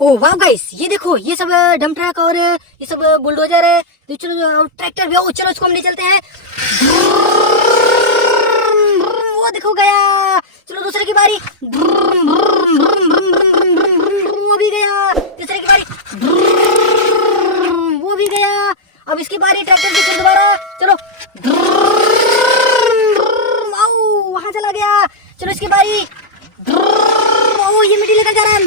ओ वाह गाइस, ये देखो, ये सब डंप ट्रक और ये सब बुलडोजर है। तो चलो ट्रैक्टर भी, ओ चलो इसको हम ले चलते हैं। वो देखो गया। चलो दूसरे की बारी। वो भी गया। तीसरे की बारी। वो भी गया। अब इसकी बारी, ट्रैक्टर की फिर दोबारा। चलो, आओ वहां चला गया। चलो इसकी बारी। ओ ये मिट्टी लेकर जा रहा है।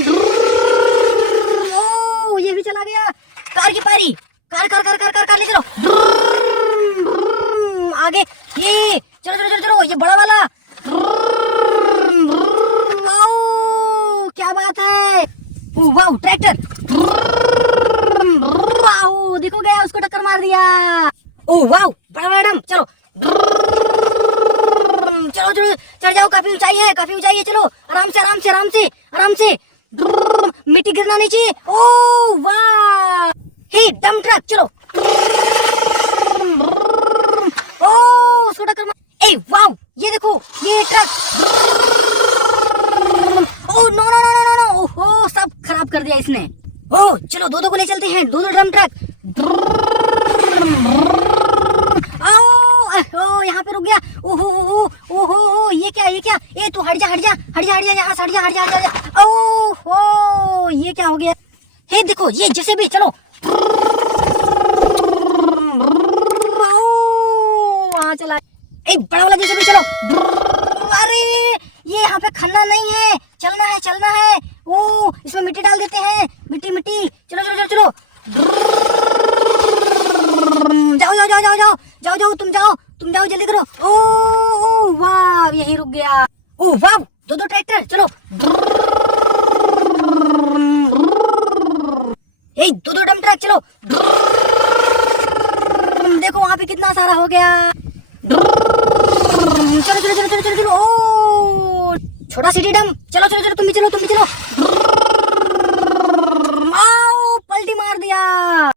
ओ ये भी चला गया। कार की पारी। Car car car car car car ले चलो। आगे ये, चलो चलो चलो चलो, ये बड़ा वाला। आओ क्या बात है। वाह ट्रैक्टर। वाह देखो गया, उसको टक्कर मार दिया। ओ वाह बड़ा मैडम, चलो चलो चलो चढ़ जाओ, काफी ऊंचाई है, काफी ऊंचाई है। चलो आराम से आराम से आराम से आराम से। मिट्टी गिरना नहीं चाहिए। ओ वाह, हे डंप ट्रक, चलो। ओ उसको टक्कर मार। ए वाह, ये देखो ये truck. Oh no no no no no, ओहो सब खराब कर दिया इसने। ओ चलो दो दो को ले चलते हैं, दो दो ड्रम ट्रक। ओ यहाँ पे रुक गया। ओहो ओहो ओहो, ये क्या ये क्या। ए तू हट जा हट जा हट जा हट जा, यहाँ से हट जा हट जा हट जा। ओहो ये क्या हो गया। हे देखो ये जैसे भी, चलो वहाँ चला। ए बड़ा वाला जैसे भी, चलो। अरे ये यहाँ पे खन्ना नहीं है, चलना है चलना है। ओ इसमें मिट्टी डाल देते हैं, मिट्टी मिट्टी। चलो चलो चलो चलो, जाओ जाओ जाओ जाओ जाओ जाओ जाओ, तुम जाओ जल्दी करो। ओ वाह, यही रुक गया। ओ वाह, दो दो ट्रैक्टर, चलो। ए दो दो डंप ट्रक, चलो। देखो वहां पे कितना सारा हो गया। चलो चलो चलो चलो चलो चलो। ओ छोटा सिटी डंप, चलो चलो चलो, तुम भी चलो तुम भी चलो।